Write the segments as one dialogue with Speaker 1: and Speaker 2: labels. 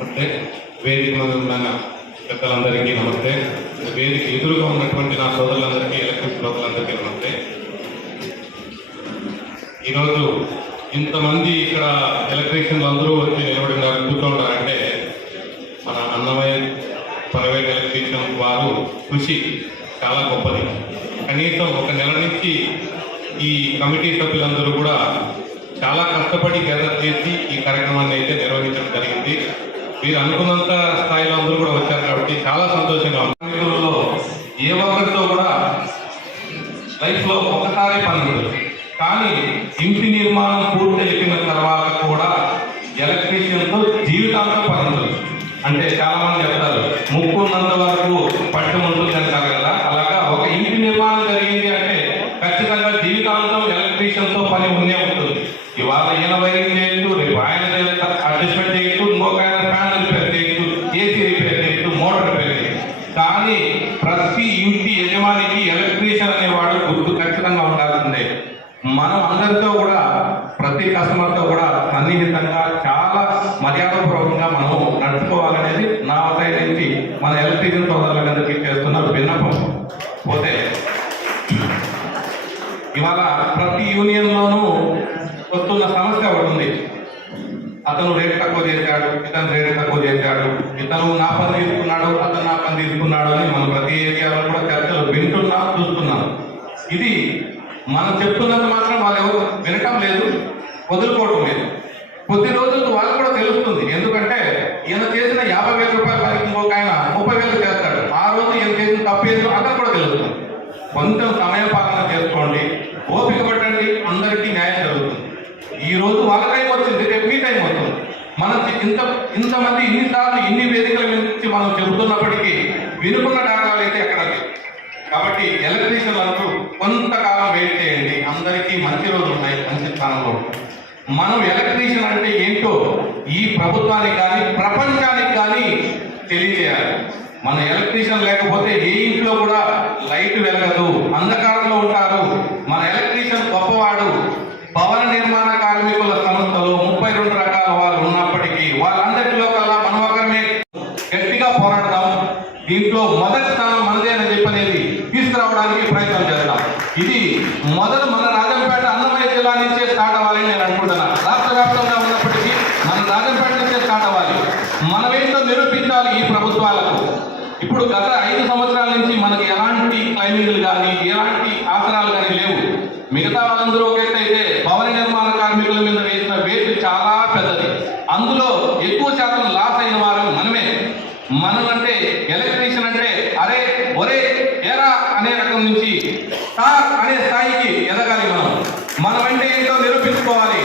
Speaker 1: నమస్తే. వేదిక మీద ఉన్న పెద్దలందరికీ నమస్తే. వేదిక ఎదురుగా ఉన్నటువంటి నా సోదరులందరికీ ఎలక్ట్రిక్ సోదరులందరికీ నమస్తే. ఈరోజు ఇంతమంది ఇక్కడ ఎలక్ట్రీషియన్లు అందరూ వచ్చి నిలబడి కూర్చుంటారంటే మన అన్నమయ్య ప్రైవేట్ ఎలక్ట్రీషియన్ వారు కృషి చాలా గొప్పది. కనీసం ఒక నెల నుంచి ఈ కమిటీ సభ్యులందరూ కూడా చాలా కష్టపడి గ్యాదర్ చేసి ఈ కార్యక్రమాన్ని అయితే నిర్వహించడం జరిగింది. మీరు అనుకున్నంత స్థాయిలో అందరూ కూడా వచ్చారు కాబట్టి చాలా సంతోషంగా ఉంది. ఏ ఒక్కరితో కూడా లైఫ్లో ఒకసారి పని కానీ ఇంటి నిర్మాణం పూర్తి అయిపోయిన తర్వాత కూడా ఎలక్ట్రీషియన్తో జీవితాంతం పని అంటే చాలా మంది చెప్తారు ముక్కు ఉన్నంత వరకు పట్టం ఉంటుంది అంటారు కదా? అలాగా ఒక ఇంటి నిర్మాణం జరిగింది అంటే ఖచ్చితంగా జీవితాంతం ఎలక్ట్రీషియన్తో పని ఉండే ఉంటుంది. ఇవాళ ఈయన వైరింగ్ చేయొచ్చు రేపు ఆయన అడ్జస్ట్మెంట్ కానీ ప్రతి ఇంటి యజమానికి ఎలక్ట్రీషియన్ అనేవాడు గుర్తు ఖచ్చితంగా ఉండాల్సిందే. మనం అందరితో కూడా ప్రతి కస్టమర్తో కూడా సన్నిహితంగా చాలా మర్యాదపూర్వకంగా మనం నడుచుకోవాలనేది నా వద్ద నుంచి మన ఎలక్ట్రీషియన్ సోదరులందరికీ చేస్తున్న విన్నపం. పోతే ఇవాళ ప్రతి యూనియన్లోనూ వస్తున్న సమస్య ఒకటి ఉంది. అతను రేటు తక్కువ చేశాడు ఇతను రేటు తక్కువ చేశాడు ఇతను నా పని తీసుకున్నాడు అతను నా పని తీసుకున్నాడు అని మనం ప్రతి ఏరియాలో కూడా చర్చలు వింటున్నాం చూస్తున్నాం. ఇది మనం చెప్తున్నంత మాత్రం వాళ్ళు ఎవరు వినటం లేదు వదులుకోవటం లేదు. కొద్ది రోజులకు వాళ్ళు కూడా తెలుస్తుంది. ఎందుకంటే ఈయన చేసిన యాభై వేల రూపాయల పనికి ఇంకొక ఆయన ముప్పై వేలు చేస్తాడు. ఆ రోజు ఈయన చేసిన తప్పు ఏదో అతను కూడా తెలుస్తుంది. కొంచెం సమయం పాలన చేసుకోండి ఓపిక పట్టండి అందరికీ న్యాయం జరుగుతుంది. ఈ రోజు వాళ్ళ టైం వచ్చింది రేపు మీ టైం వస్తుంది మనం ఇంత ఇంతమంది ఇన్నిసార్లు ఇన్ని వేదికల నుంచి మనం చెబుతున్నప్పటికీ వినుకున్న డాగాలు అయితే ఎక్కడ కాబట్టి ఎలక్ట్రీషియన్ అందరూ కొంతకాలం వెయిట్ చేయండి. అందరికీ మంచి రోజులు ఉన్నాయి మంచి స్థానంలో మనం ఎలక్ట్రీషియన్ అంటే ఏంటో ఈ ప్రభుత్వానికి కానీ ప్రపంచానికి కానీ తెలియజేయాలి. మన ఎలక్ట్రీషియన్ లేకపోతే ఏ ఇంట్లో కూడా లైట్ వెలగదు అంధకారంలో ఉంటారు. మన ఎలక్ట్రీ తీసుకురావడానికి ప్రయత్నం చేద్దాం ఇది మొదలు మన నాగంపేట అన్నమయ్య జిల్లా నుంచే స్టార్ట్ అవ్వాలని నేను అనుకుంటున్నాను. రాష్ట్ర వ్యాప్తంగా ఉన్నప్పటికీ మన నాగంపేట నుంచే స్టార్ట్ అవ్వాలి. మనమేంటో నిరూపించాలి ఈ ప్రభుత్వాలకు. ఇప్పుడు గత ఐదు సంవత్సరాల నుంచి మనకి ఎలాంటి క్లైమింగ్లు కానీ ఎలాంటి ఆసనాలు కానీ లేవు. మిగతా వాళ్ళందరూ ఒకటైతే అయితే భవన నిర్మాణ కార్మికుల మీద వేసిన వేటు చాలా పెద్దది. అందులో ఎక్కువ శాతం లాస్ అయిన వారు మనమే. మనం అంటే ఎలక్ట్రీషియన్ అంటే అరే ఒరే ఏరా అనే రకం నుంచి సార్ అనే స్థాయికి ఎదగాలి మనం. మనం అంటే ఏంటో నిరూపించుకోవాలి.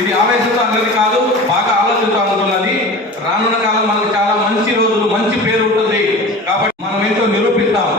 Speaker 1: ఇది ఆవేశంతో అన్నది కాదు బాగా ఆలోచనతో అనుకున్నది రానున్న కాలం మనకు చాలా మంచి రోజులు మంచి పేరు ఉంటుంది. కాబట్టి మనం ఏంటో నిరూపిస్తాం